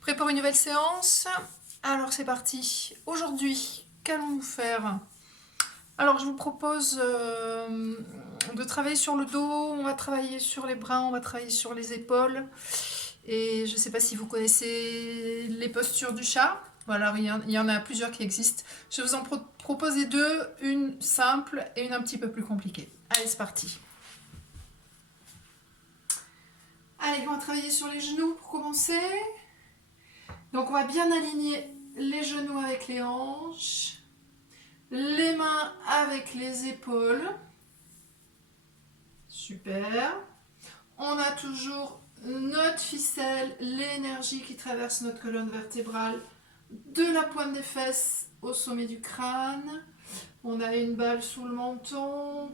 Prêt pour une nouvelle séance? Alors c'est parti. Aujourd'hui, qu'allons-nous faire? Alors je vous propose de travailler sur le dos, on va travailler sur les bras, on va travailler sur les épaules. Et je ne sais pas si vous connaissez les postures du chat. Voilà, il y en a plusieurs qui existent. Je vais vous en proposer deux, une simple et une un petit peu plus compliquée. Allez, c'est parti. Allez, on va travailler sur les genoux pour commencer. Donc on va bien aligner les genoux avec les hanches, les mains avec les épaules. Super. On a toujours notre ficelle, l'énergie qui traverse notre colonne vertébrale de la pointe des fesses au sommet du crâne. On a une balle sous le menton,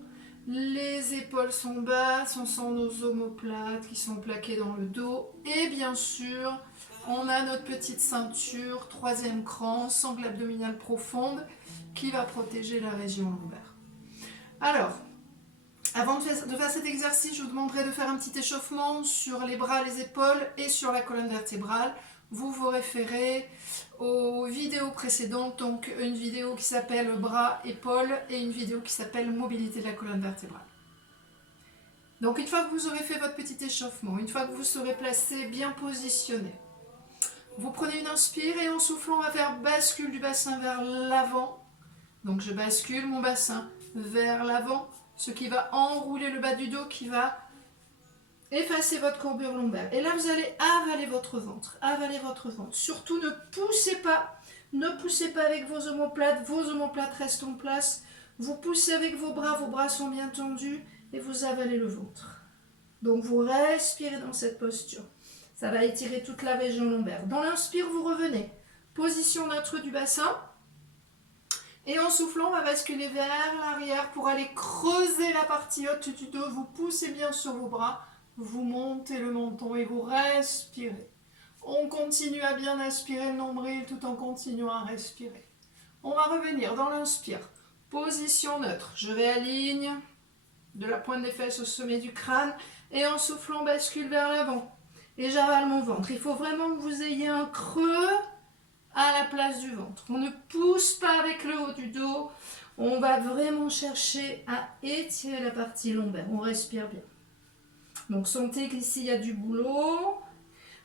les épaules sont basses, on sent nos omoplates qui sont plaquées dans le dos. Et bien sûr, on a notre petite ceinture, troisième cran, sangle abdominale profonde qui va protéger la région lombaire. Alors, avant de faire cet exercice, je vous demanderai de faire un petit échauffement sur les bras, les épaules et sur la colonne vertébrale. Vous vous référez aux vidéos précédentes, donc une vidéo qui s'appelle bras, épaules et une vidéo qui s'appelle mobilité de la colonne vertébrale. Donc une fois que vous aurez fait votre petit échauffement, une fois que vous serez placé bien positionné, vous prenez une inspire et en soufflant, on va faire bascule du bassin vers l'avant. Donc je bascule mon bassin vers l'avant, ce qui va enrouler le bas du dos, qui va effacer votre courbure lombaire. Et là, vous allez avaler votre ventre. Avaler votre ventre. Surtout, ne poussez pas. Ne poussez pas avec vos omoplates. Vos omoplates restent en place. Vous poussez avec vos bras sont bien tendus et vous avalez le ventre. Donc, vous respirez dans cette posture. Ça va étirer toute la région lombaire. Dans l'inspire, vous revenez. Position neutre du bassin. Et en soufflant, on va basculer vers l'arrière pour aller creuser la partie haute du dos. Vous poussez bien sur vos bras. Vous montez le menton et vous respirez. On continue à bien aspirer le nombril tout en continuant à respirer. On va revenir dans l'inspire. Position neutre. Je réaligne de la pointe des fesses au sommet du crâne. Et en soufflant, on bascule vers l'avant. Et j'avale mon ventre. Il faut vraiment que vous ayez un creux à la place du ventre. On ne pousse pas avec le haut du dos. On va vraiment chercher à étirer la partie lombaire. On respire bien. Donc sentez qu'ici il y a du boulot,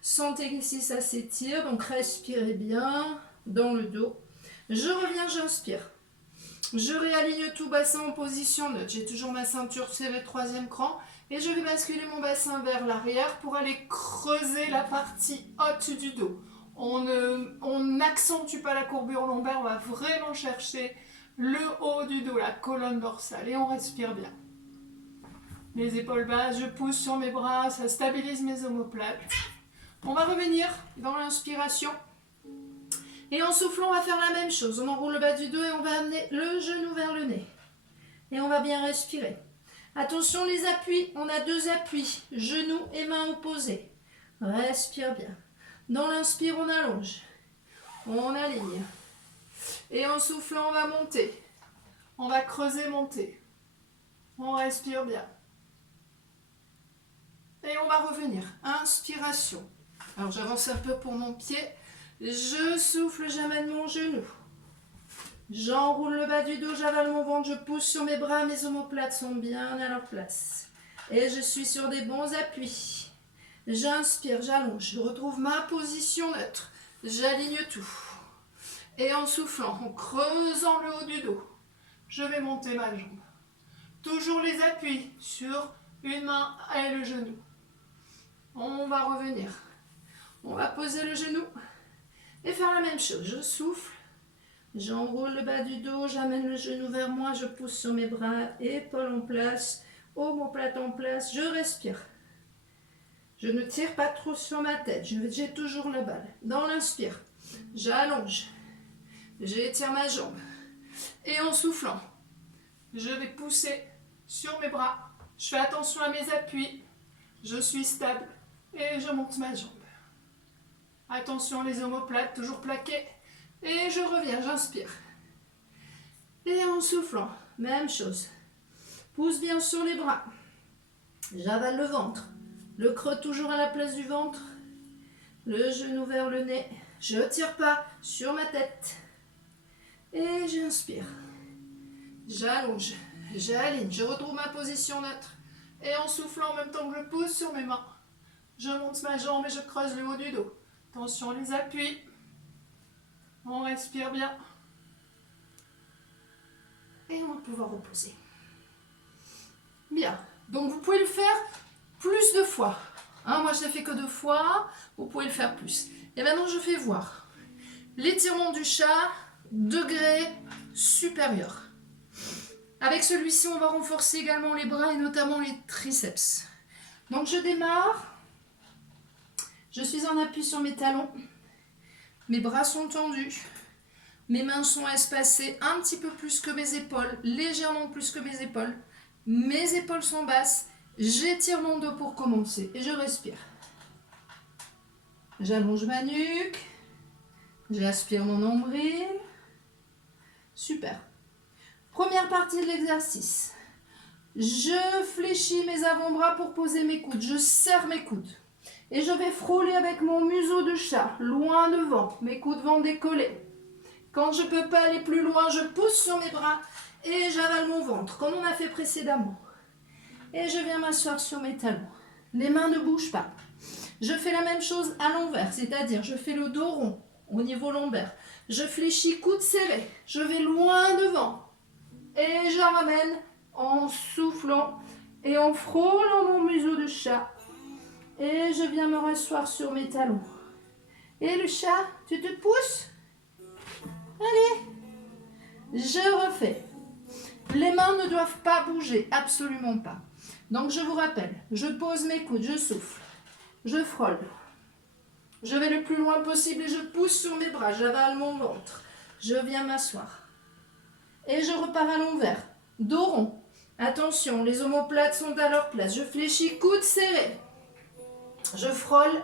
sentez qu'ici ça s'étire, donc respirez bien dans le dos. Je reviens, j'inspire. Je réaligne tout bassin en position neutre. J'ai toujours ma ceinture serrée, troisième cran. Et je vais basculer mon bassin vers l'arrière pour aller creuser la partie haute du dos. On n'accentue pas la courbure lombaire, on va vraiment chercher le haut du dos, la colonne dorsale. Et on respire bien. Les épaules basses, je pousse sur mes bras, ça stabilise mes omoplates. On va revenir dans l'inspiration. Et en soufflant, on va faire la même chose. On enroule le bas du dos et on va amener le genou vers le nez. Et on va bien respirer. Attention les appuis, on a deux appuis, genoux et mains opposées. Respire bien. Dans l'inspire, on allonge. On aligne. Et en soufflant, on va monter. On va creuser, monter. On respire bien. Et on va revenir. Inspiration. Alors j'avance un peu pour mon pied. Je souffle, j'amène mon genou. J'enroule le bas du dos, j'avale mon ventre, je pousse sur mes bras, mes omoplates sont bien à leur place. Et je suis sur des bons appuis. J'inspire, j'allonge, je retrouve ma position neutre. J'aligne tout. Et en soufflant, en creusant le haut du dos, je vais monter ma jambe. Toujours les appuis sur une main et le genou. On va revenir. On va poser le genou et faire la même chose. Je souffle, j'enroule le bas du dos, j'amène le genou vers moi, je pousse sur mes bras, épaules en place, omoplate en place, je respire. Je ne tire pas trop sur ma tête, j'ai toujours la balle. Dans l'inspire, j'allonge, j'étire ma jambe. Et en soufflant, je vais pousser sur mes bras. Je fais attention à mes appuis. Je suis stable et je monte ma jambe. Attention les omoplates, toujours plaquées. Et je reviens, j'inspire. Et en soufflant, même chose. Pousse bien sur les bras. J'avale le ventre. Le creux toujours à la place du ventre. le genou vers le nez, je tire pas sur ma tête. Et j'inspire. J'allonge, j'aligne, je retrouve ma position neutre. Et en soufflant en même temps que je pose sur mes mains, je monte ma jambe et je creuse le haut du dos. Attention les appuis. On respire bien. Et on va pouvoir reposer. Bien. Donc vous pouvez le faire plus de fois. Hein, moi je ne l'ai fait que 2 fois. Vous pouvez le faire plus. Et maintenant je fais voir. L'étirement du chat, degré supérieur. Avec celui-ci, on va renforcer également les bras et notamment les triceps. Donc je démarre. Je suis en appui sur mes talons. Mes bras sont tendus. Mes mains sont espacées un petit peu plus que mes épaules, légèrement plus que mes épaules. Mes épaules sont basses. J'étire mon dos pour commencer et je respire. J'allonge ma nuque. J'aspire mon nombril. Super. Première partie de l'exercice. Je fléchis mes avant-bras pour poser mes coudes. Je serre mes coudes. Et je vais frôler avec mon museau de chat, loin devant. Mes coudes vont décoller. Quand je ne peux pas aller plus loin, je pousse sur mes bras et j'avale mon ventre, comme on a fait précédemment. Et je viens m'asseoir sur mes talons. Les mains ne bougent pas. Je fais la même chose à l'envers, c'est-à-dire je fais le dos rond au niveau lombaire. Je fléchis coudes serrés. Je vais loin devant. Et je ramène en soufflant et en frôlant mon museau de chat. Et je viens me rasseoir sur mes talons. Et le chat, tu te pousses? Allez. Je refais. Les mains ne doivent pas bouger, absolument pas. Donc je vous rappelle, je pose mes coudes, je souffle, je frôle. Je vais le plus loin possible et je pousse sur mes bras, j'avale mon ventre. Je viens m'asseoir. Et je repars à l'envers. Dos rond. Attention, les omoplates sont à leur place. Je fléchis, coudes serrés. Je frôle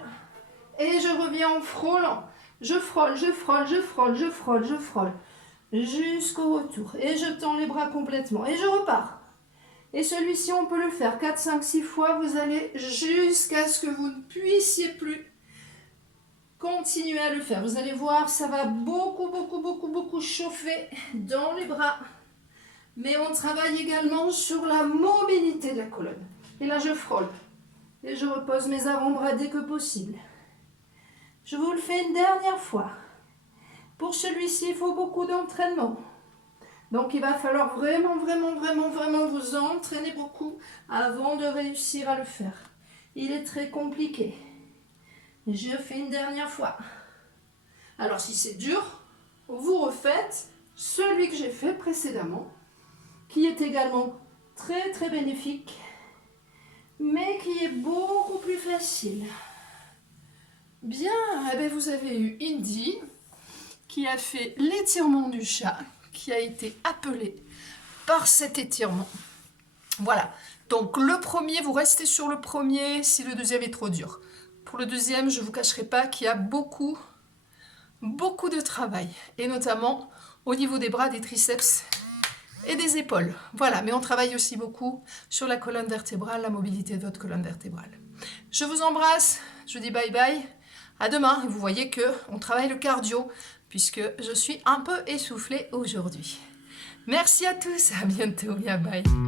et je reviens en frôlant. Je frôle, je frôle, je frôle, je frôle, je frôle. Jusqu'au retour. Et je tends les bras complètement. Et je repars. Et celui-ci, on peut le faire 4, 5, 6 fois. Vous allez jusqu'à ce que vous ne puissiez plus continuer à le faire. Vous allez voir, ça va beaucoup chauffer dans les bras. Mais on travaille également sur la mobilité de la colonne. Et là, je frôle. Et je repose mes avant-bras dès que possible. Je vous le fais une dernière fois. Pour celui-ci, il faut beaucoup d'entraînement. Donc, il va falloir vraiment vous entraîner beaucoup avant de réussir à le faire. Il est très compliqué. Je fais une dernière fois. Alors, si c'est dur, vous refaites celui que j'ai fait précédemment, qui est également très bénéfique, mais qui est beaucoup plus facile. Bien, eh bien vous avez eu Indy qui a fait l'étirement du chat, qui a été appelé par cet étirement. Voilà, donc le premier, vous restez sur le premier si le deuxième est trop dur. Pour le deuxième, je ne vous cacherai pas qu'il y a beaucoup de travail, et notamment au niveau des bras, des triceps et des épaules. Voilà, mais on travaille aussi beaucoup sur la colonne vertébrale, la mobilité de votre colonne vertébrale. Je vous embrasse, je vous dis bye bye, à demain. Vous voyez qu'on travaille le cardio, puisque je suis un peu essoufflée aujourd'hui. Merci à tous, à bientôt, bye bye.